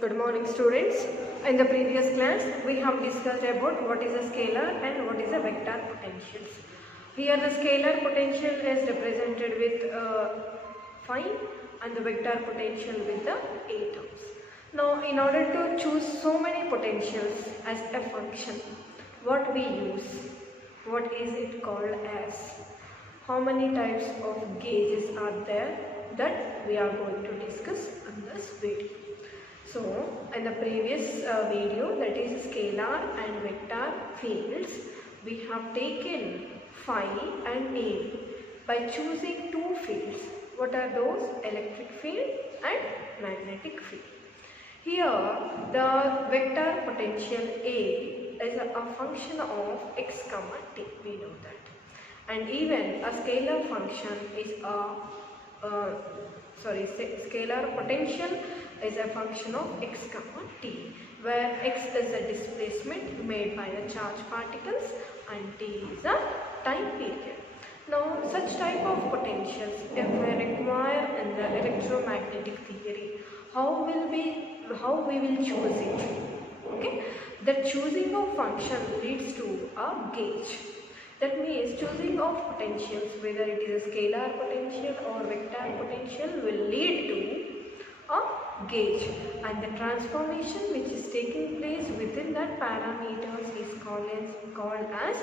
Good morning students. In the previous class we have discussed about what is a scalar and what is a vector potentials. Here the scalar potential is represented with phi and the vector potential with the a terms. Now in order to choose so many potentials as a function, what we use, what is it called as? How many types of gauges are there, that we are going to discuss in this video. So in the previous video, that is scalar and vector fields, we have taken phi and a by choosing two fields. What are those? Electric field and magnetic field. Here the vector potential A is a function of x comma t, we know that, and even a scalar function is scalar potential is a function of x comma t, where x is the displacement made by the charged particles and t is a time period. Now such type of potentials, if we require in the electromagnetic theory, how we will choose it? Okay, the choosing of function leads to a gauge. That means choosing of potentials, whether it is a scalar potential or vector potential, will lead to a gauge, and the transformation which is taking place within that parameters is called as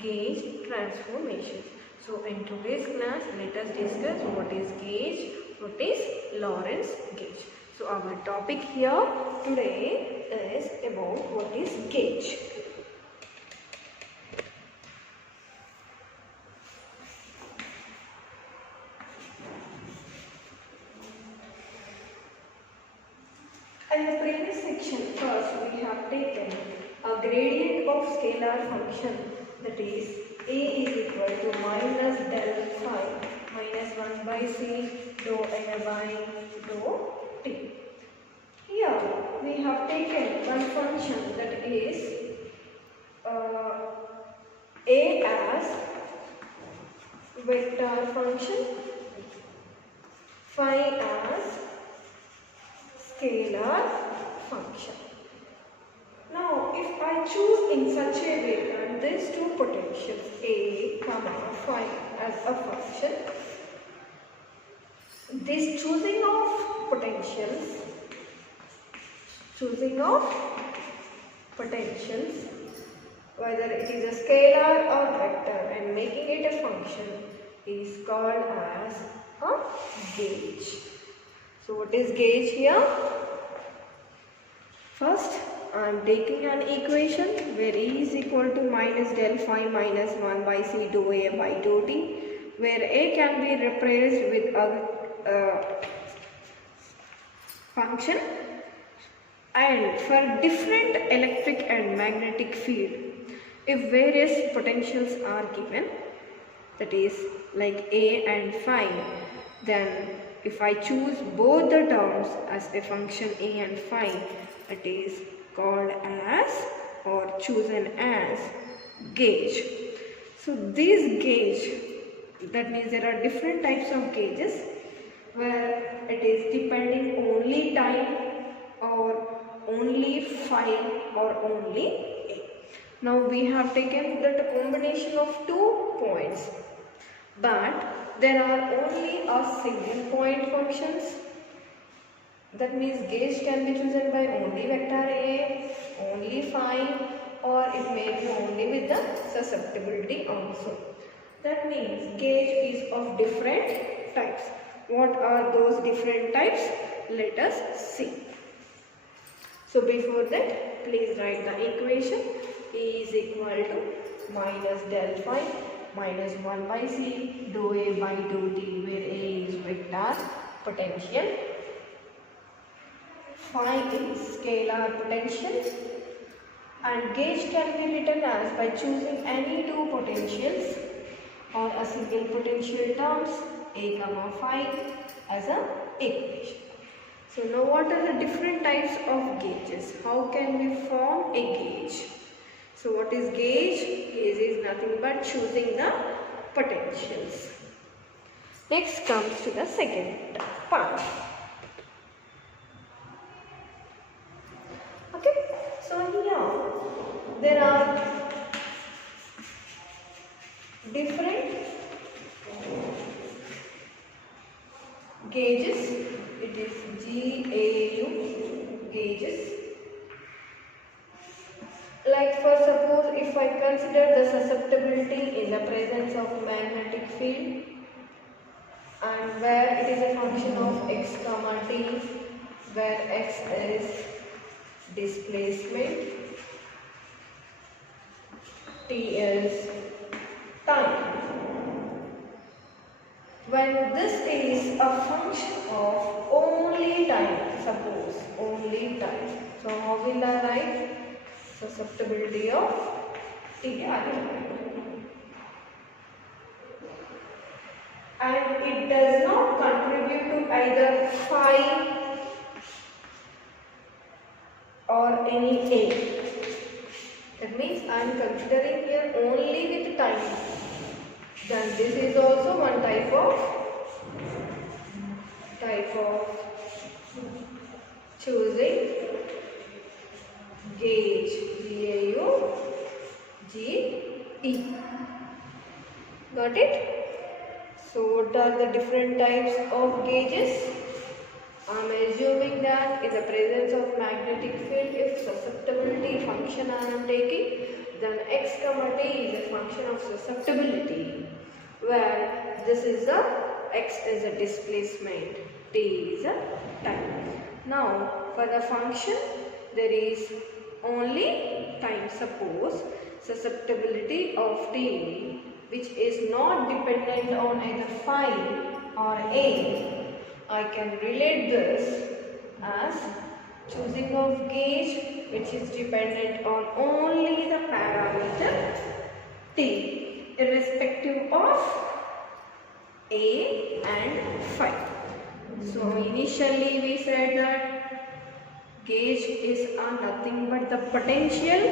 gauge transformation. So in today's class, let us discuss what is gauge, what is Lorentz gauge. So our topic here today is about what is gauge. In the previous section, first we have taken a gradient of scalar function, that is a is equal to minus del phi minus 1 by c dou a by dou t. Here we have taken one function, that is a as vector function, phi as scalar function. Now if I choose in such a way that these two potentials a comma phi as a function, this choosing of potentials, whether it is a scalar or vector, and making it a function is called as a gauge. So what is gauge here? First I am taking an equation where E is equal to minus del phi minus 1 by c dou a by dou t, where a can be replaced with a function, and for different electric and magnetic field, if various potentials are given, that is like a and phi, then if I choose both the terms as a function a and phi, it is called as or chosen as gauge. So this gauge, that means there are different types of gauges where it is depending only time or only phi or only a. Now we have taken that combination of 2 points, but there are only a single point functions. That means gauge can be chosen by only vector a, only phi, or it may be only with the susceptibility also. That means gauge is of different types. What are those different types? Let us see. So before that, please write the equation. E is equal to minus del phi minus 1 by c dou a by dou t, where a is vector potential, phi is scalar potential, and gauge can be written as by choosing any two potentials or a single potential terms a comma phi as a equation. So now what are the different types of gauges? How can we form a gauge? So what is gauge? Gauge is nothing but choosing the potentials. Next comes to the second part. gauges, it is GAU, gauges. Like for suppose if I consider the susceptibility in the presence of magnetic field and where it is a function of x comma t, where x is displacement, t is time. When this is a function of only time, suppose only time, so how will I write? Susceptibility of T and it does not contribute to either phi or any A. That means I am considering here only with time. Then this is also one type of choosing gauge, G-A-U-G-E. Got it? So what are the different types of gauges? I am assuming that in the presence of magnetic field, if susceptibility function I am taking, then x comma t is a function of susceptibility, where this is a x is a displacement, t is a time. Now for the function there is only time. Suppose susceptibility of t which is not dependent on either phi or a, I can relate this as choosing of gauge which is dependent on only the parameter t irrespective of a and phi. So initially we said that gauge is nothing but the potential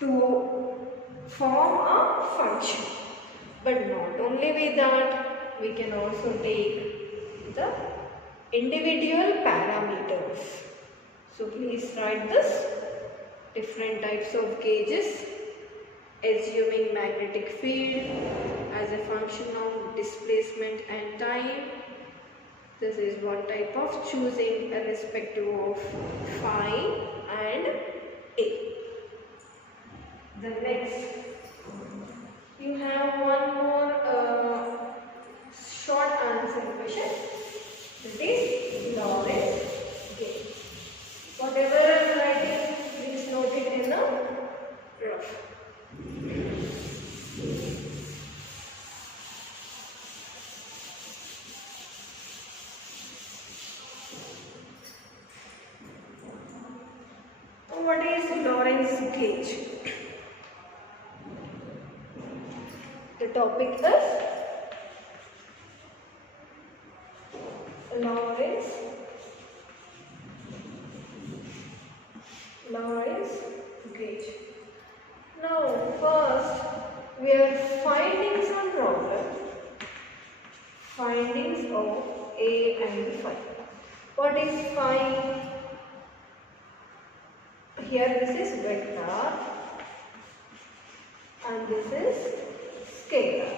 to form a function. But not only with that, we can also take the individual parameters. So please write this. Different types of gauges. Assuming magnetic field as a function of displacement and time. This is one type of choosing irrespective of phi and a. The next, you have one more short answer question. That is Lorentz gauge. Whatever I am writing, please note it in the rough. What is Lorentz gauge? The topic is Lorentz gauge. Now first we are finding some problem. Findings of A and phi. What is phi? Here this is vector and this is scalar.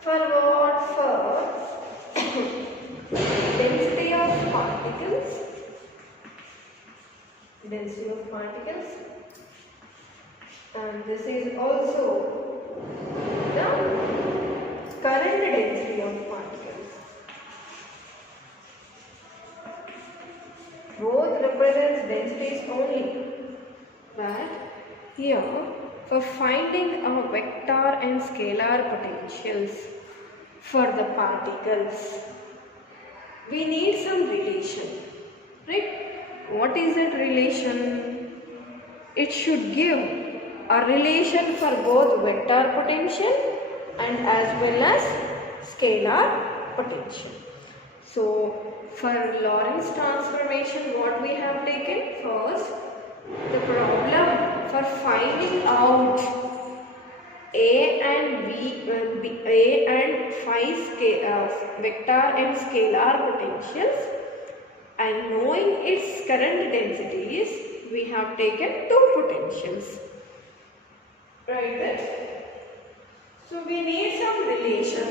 For what? For density of particles. And this is also the current density of particles. Both represents densities only. But here for finding a vector and scalar potentials for the particles, we need some relation, right? What is that relation? It should give a relation for both vector potential and as well as scalar potential. So for Lorentz transformation, what we have taken first, the problem for finding out A and phi vector and scalar potentials and knowing its current densities, we have taken two potentials. Right there. So we need some relation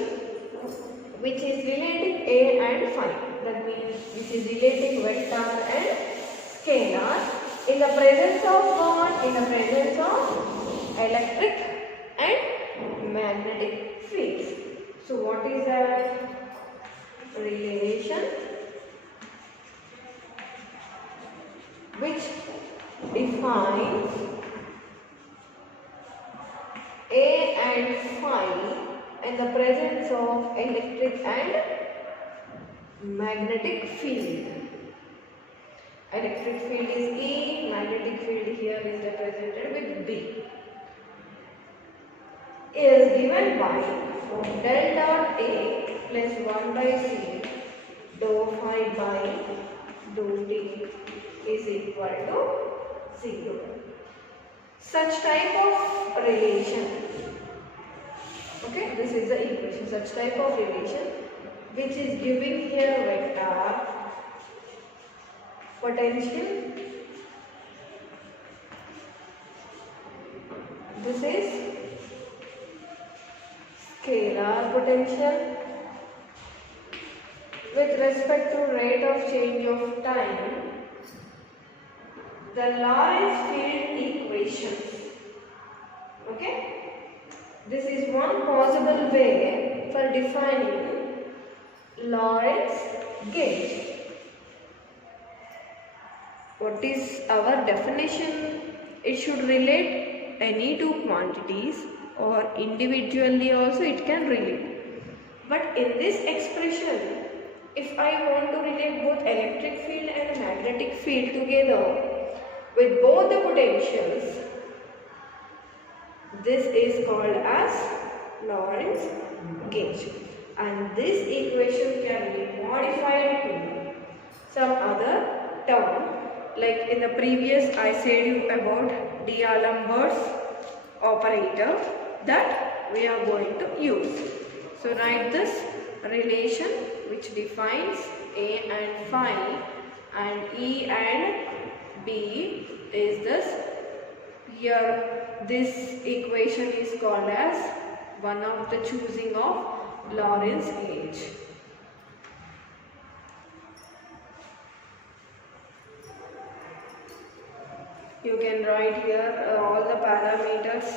which is relating A and phi. That means which is relating vector and scalar in the presence of what? In the presence of electric and magnetic fields. So what is that? Relation which defines A and phi in the presence of electric and magnetic field. Electric field is E, magnetic field here is represented with B. Is given by del dot A plus 1 by C dou phi by dou t is equal to 0. Such type of relation, okay, this is the equation, such type of relation which is giving here vector, potential, this is scalar potential with respect to rate of change of time, the Lorentz field equations. Okay, this is one possible way for defining Lorentz gauge. What is our definition? It should relate any two quantities, or individually also it can relate. But in this expression, if I want to relate both electric field and magnetic field together with both the potentials, this is called as Lorentz gauge, and this equation can be modified to some other term. Like in the previous I said you about D'Alembert's operator that we are going to use. So write this relation which defines A and phi and E and B is this. Here this equation is called as one of the choosing of Lorentz gauge. You can write here all the parameters.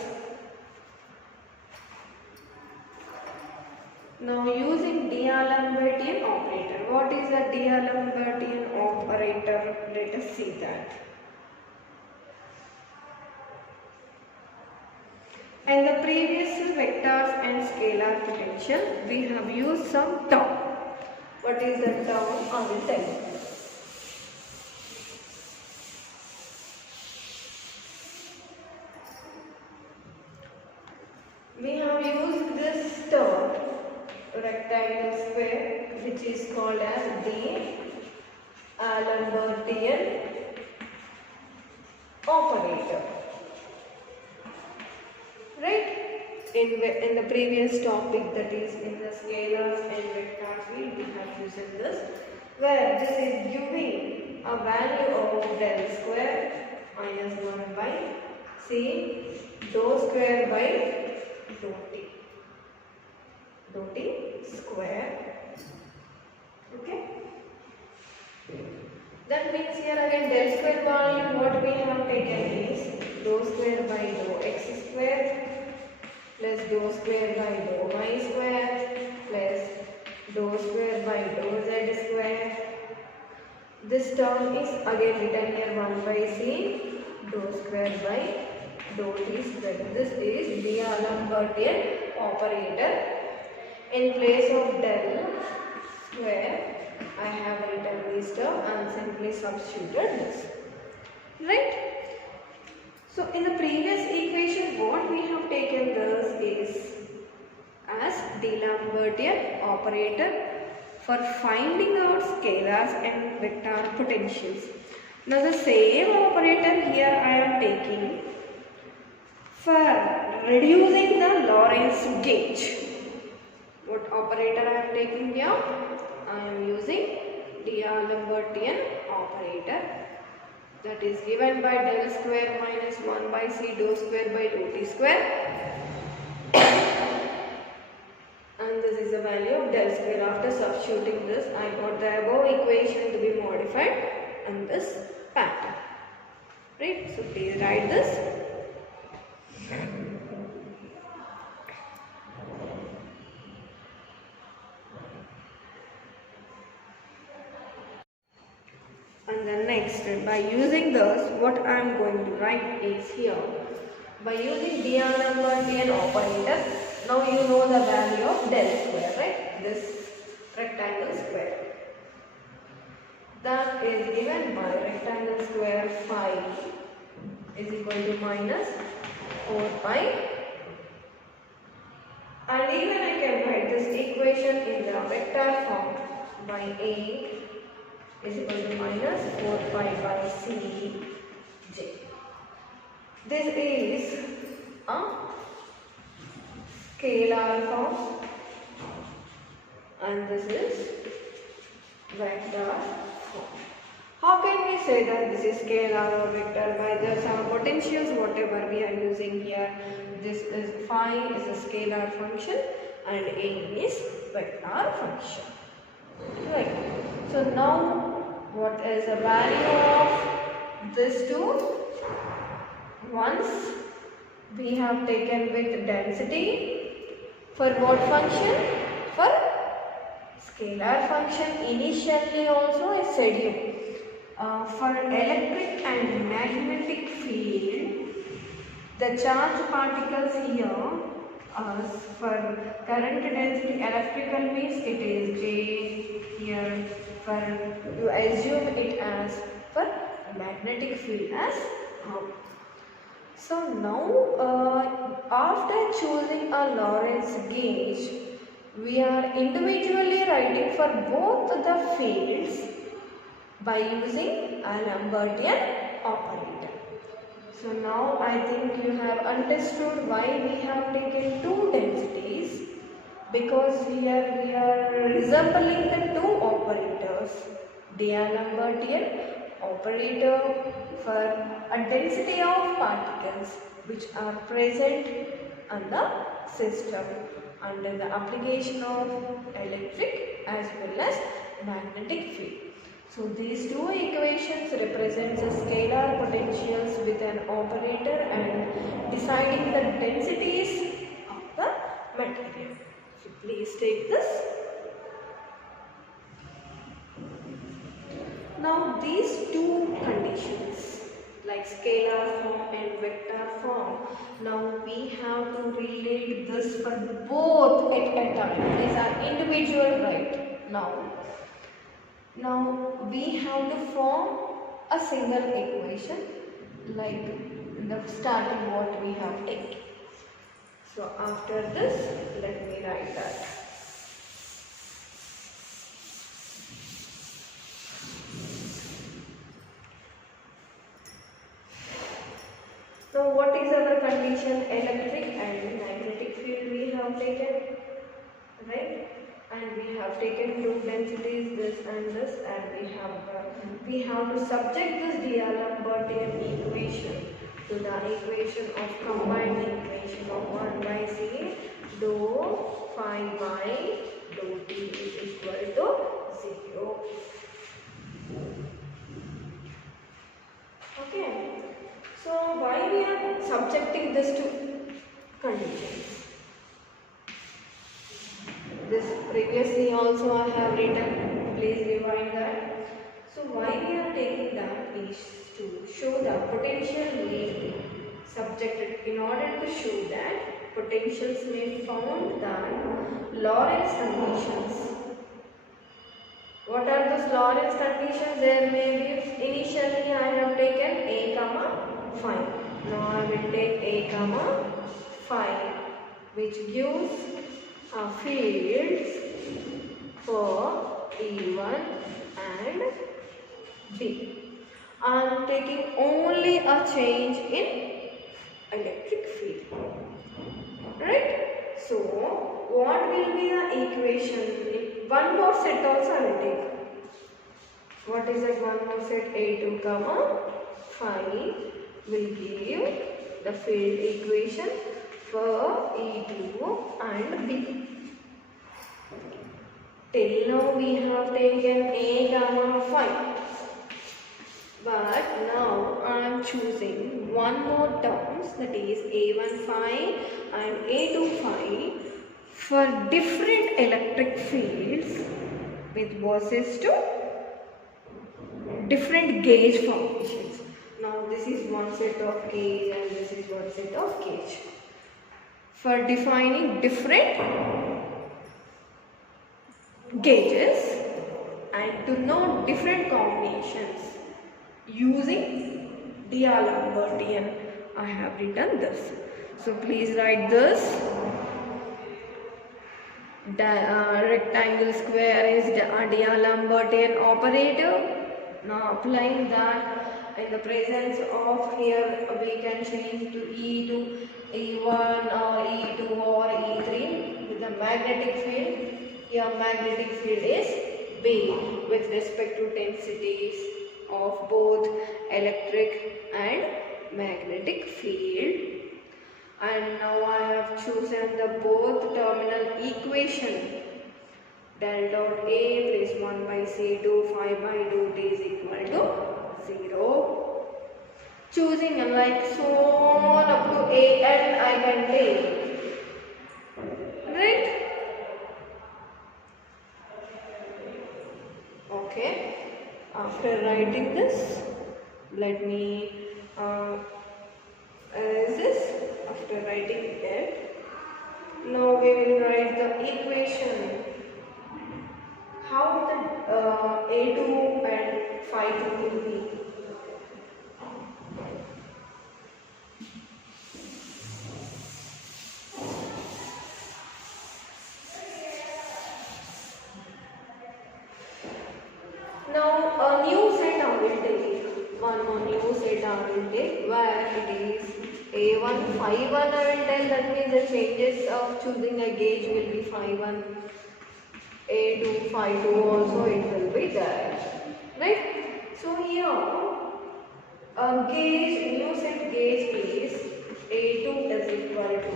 Now using D'Alembertian operator. What is a D'Alembertian operator? Let us see that. In the previous vectors and scalar potential, we have used some term. What is the term? I will tell you. We have used this term, rectangle square, which is called as D'Alembertian operator. Right? In the previous topic, that is in the scalars and vector field, we have used this, where this is giving a value of del square minus 1 by C dou square by dou t square. Okay. That means here again del square value what we have taken is dou square by dou x square plus dou square by dou y square plus dou square by dou z square. This term is again written here 1 by c dou square by dou t square. This is D'Alembertian operator. In place of del square, I have written this term and simply substituted this. Right? So in the previous equation, what we have taken this is as D'Alembertian operator for finding out scalars and vector potentials. Now the same operator here I am taking for reducing the Lorentz gauge. What operator I am taking here? I am using D'Alembertian operator, that is given by del square minus 1 by c dou square by dou t square, and this is a value of del square. After substituting this, I got the above equation to be modified in this pattern. Right? So please write this. And then next, by using this, what I am going to write is here. By using D'Alembert operator, now you know the value of del square, right? This rectangle square. That is given by rectangle square phi is equal to minus 4 pi. And even I can write this equation in the vector form by A is equal to minus 4 pi by C j. This is a scalar form and this is vector form. How can we say that this is scalar or vector? By the some potentials whatever we are using here. This is phi is a scalar function and A is vector function. Right. So now what is the value of this two? Once we have taken with density for what function? For scalar function. Initially also I said you for electric and magnetic field, the charged particles here for current density electrical means it is J here, for you assume it as for magnetic field as R. So now after choosing a Lorentz gauge, we are individually writing for both the fields by using Lambertian operator. So now I think you have understood why we have taken two densities, because here we are resembling the two operators. D'Alembertian operator for a density of particles which are present in the system under the application of electric as well as magnetic field. So these two equations represent the scalar potentials with an operator and deciding the densities of the material. So please take this. Now these two conditions like scalar form and vector form, now we have to relate this for both at a time. These are individual, right? Now we have to form a single equation like the starting what we have taken. So after this, let me write that. So what is our condition? Electric and magnetic field we have taken, right? And we have taken two densities, this and this, and we have to subject this D'Alembertian equation to the equation of combined equation of 1 by C dou phi by dou t is equal to 0. Okay. So why we are subjecting this to conditions? This previously also I have written, please rewind that. So why we are taking that is to show the potential may be subjected in order to show that potentials may be found that Lorentz conditions. What are those Lorentz conditions? There may be, initially I have taken A comma phi. Now I will take A comma phi, which gives fields for E1 and B. I am taking only a change in electric field. Right? So, what will be the equation? One more set also I will take. What is that one more set? A2 comma phi will give the field equation for E2 and B. Till now we have taken A gamma phi. But now I am choosing one more terms, that is A1 phi and A2 phi for different electric fields with versus to different gauge formations. Now this is one set of gauge and this is one set of gauge. For defining different gauges and to know different combinations using D'Alembertian, I have written this. So please write this. Rectangle square is D'Alembertian operator. Now applying that in the presence of, here we can change to E to E1 or E2 or E3 with the magnetic field. Here magnetic field is B with respect to densities of both electric and magnetic field. And now I have chosen the both terminal equation. Del dot A plus 1 by C2 phi by 2 T is equal to 0. Choosing like so on up to AN I can take. Right? Okay. After writing this, let me erase this. After writing it, now we will write the equation. How the A2 and phi 2 will be. Now a new set I will take. One more new set I will take where it is A1 phi 1 I will tell, that means the changes of choosing a gauge will be phi 1. A2 phi 2 also it will be there, right? So here a gauge, new set gauge is A2 is equal to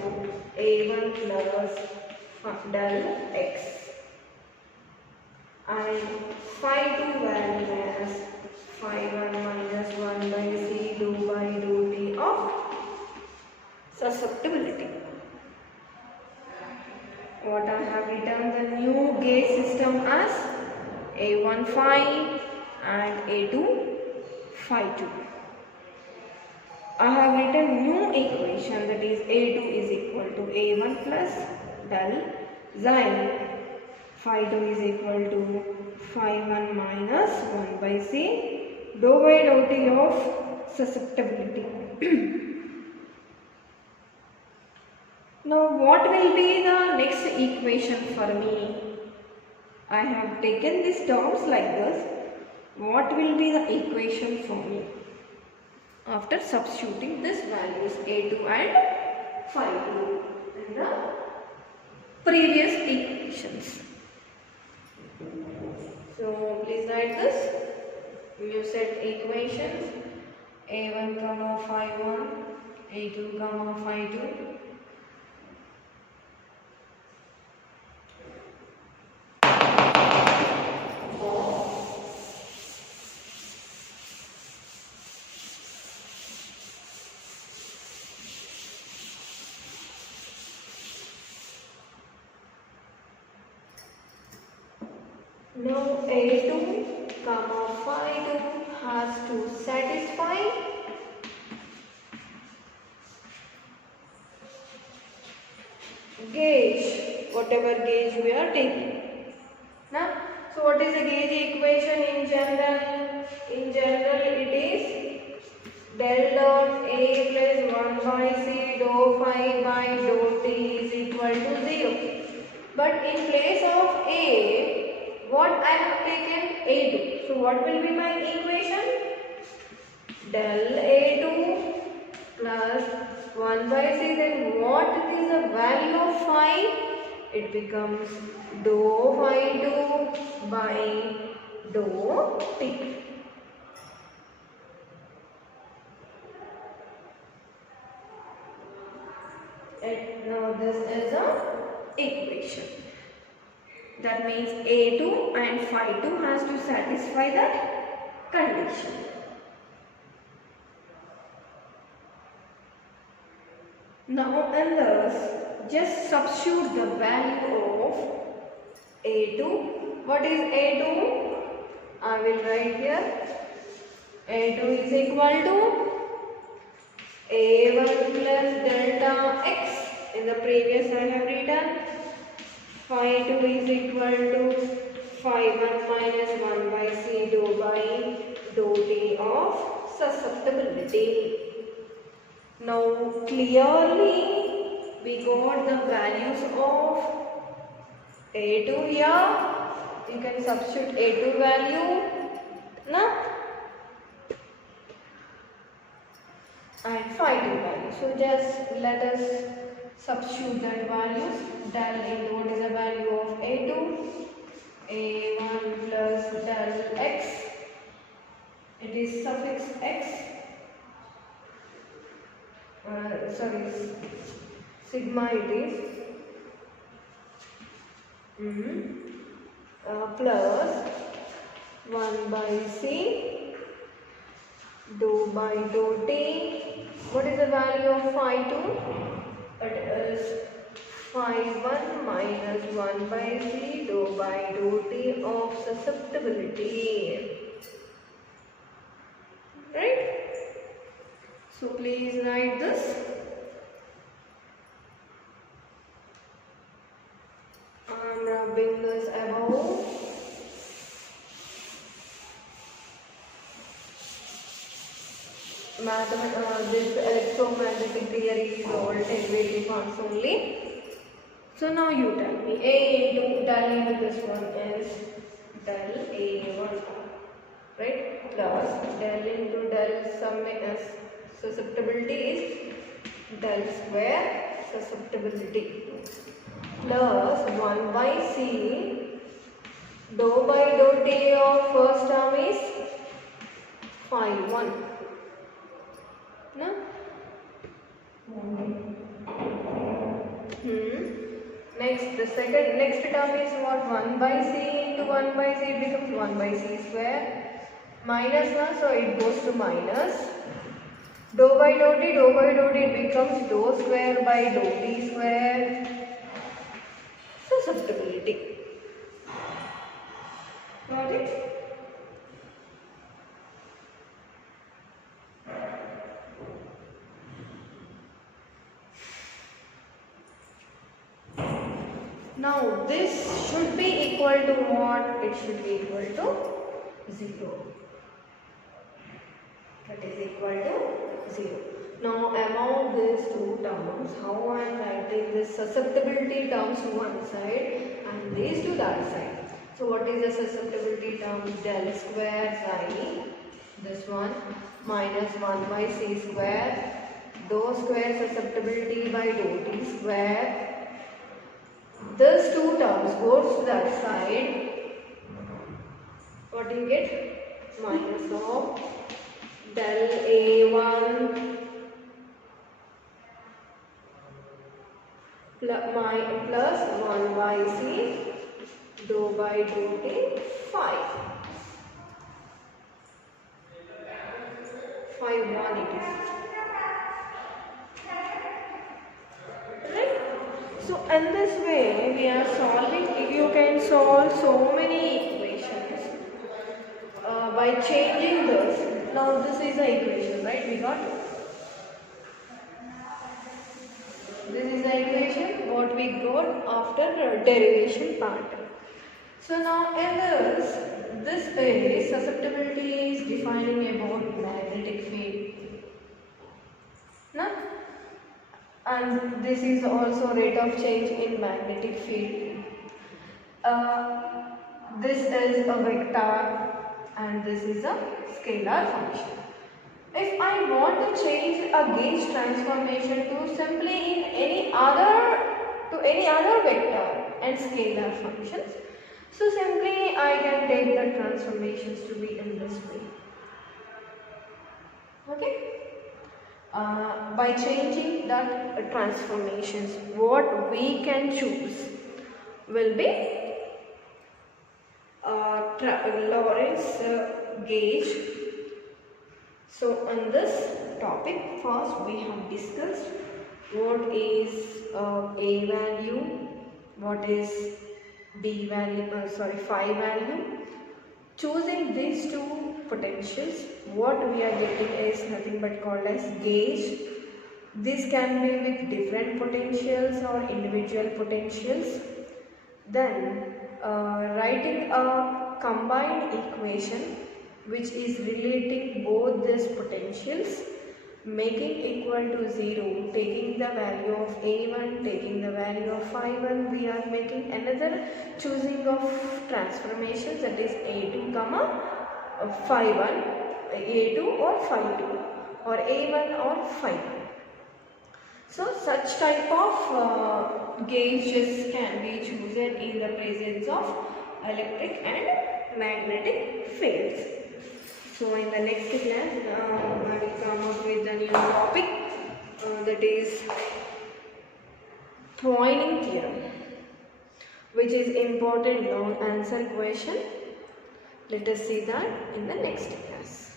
A1 plus del x and phi 2 value as phi 1 minus 1 by C2 by 2t of susceptibility. What I have written the new gauge system as A1 phi and A2 phi 2. I have written new equation, that is A2 is equal to A1 plus del xi. Phi 2 is equal to phi 1 minus 1 by C dou by dou t of susceptibility. Now what will be the next equation for me? I have taken these terms like this. What will be the equation for me? After substituting these values A2 and phi 2 in the previous equations. So please write this. You set equations A1 comma phi 1, A2 comma phi 2. Now A2 comma phi 2 has to satisfy gauge, whatever gauge we are taking. Now, so what is the gauge equation in general? In general it is del dot A plus 1 by C dou phi by dou t is equal to 0. But in place of A, what I have taken? A2. So what will be my equation? Del A2 plus 1 by C. Then what is the value of phi? It becomes dou phi 2 by dou t. And now this is a equation. That means A2 and phi 2 has to satisfy that condition. Now in this, just substitute the value of A2. What is A2? I will write here. A2 is equal to A1 plus delta x. In the previous I have written. Phi 2 is equal to phi 1 minus 1 by c dou by dou t of susceptibility. Now clearly we got the values of A2 here. You can substitute A2 value now and phi 2 value. So just let us substitute that values. Del into what is the value of A2? A1 plus del x. It is suffix x. Sorry, sigma it is. Plus 1 by c dou by dou t. What is the value of phi 2? It is phi 1 minus 1 by c dou by dou t of susceptibility. Right? So please write this. I am rubbing this above. This electromagnetic theory is all derivative parts only. So now you tell me. A into del into this one is del A1, right? Plus del into del sum is susceptibility is del square susceptibility plus 1 by c dou by dou t of first term is phi 1. No? Next term is what? 1 by c into 1 by c, it becomes 1 by c square. Minus 1, so it goes to minus. Dou by dou t, it becomes dou square by dou t square. Susceptibility. Got it? Now this should be equal to what? It should be equal to 0. That is equal to 0. Now among these two terms, how I am writing this susceptibility terms to one side and these to that side. So what is the susceptibility term? Del square psi, this one, minus 1 by c square, dou square susceptibility by dou t square. These two terms goes to that side. What do you get? Minus of del A1 plus 1 by c dou by dou t phi 1 it is. Right? So in this way we are solving. You can solve so many equations by changing this. Now this is the equation, right? We got this is the equation what we got after derivation part. So now in this is susceptibility is defining about magnetic field. Now, and this is also rate of change in magnetic field. This is a vector and this is a scalar function. If I want to change a gauge transformation to simply in any other vector and scalar functions, so simply I can take the transformations to be in this way. Okay? By changing that transformations, what we can choose will be Lorentz gauge. So on this topic, first we have discussed what is A value, what is B value, phi value. Choosing these two potentials, what we are getting is nothing but called as gauge. This can be with different potentials or individual potentials. Then writing a combined equation which is relating both these potentials, making equal to 0, taking the value of A1, taking the value of phi1, we are making another choosing of transformations, that is A2 comma phi1, A2 or phi2, or A1 or phi1. So such type of gauges can be chosen in the presence of electric and magnetic fields. So in the next class, I will come up with a new topic, that is Thoinin theorem, which is important non-answer question. Let us see that in the next class.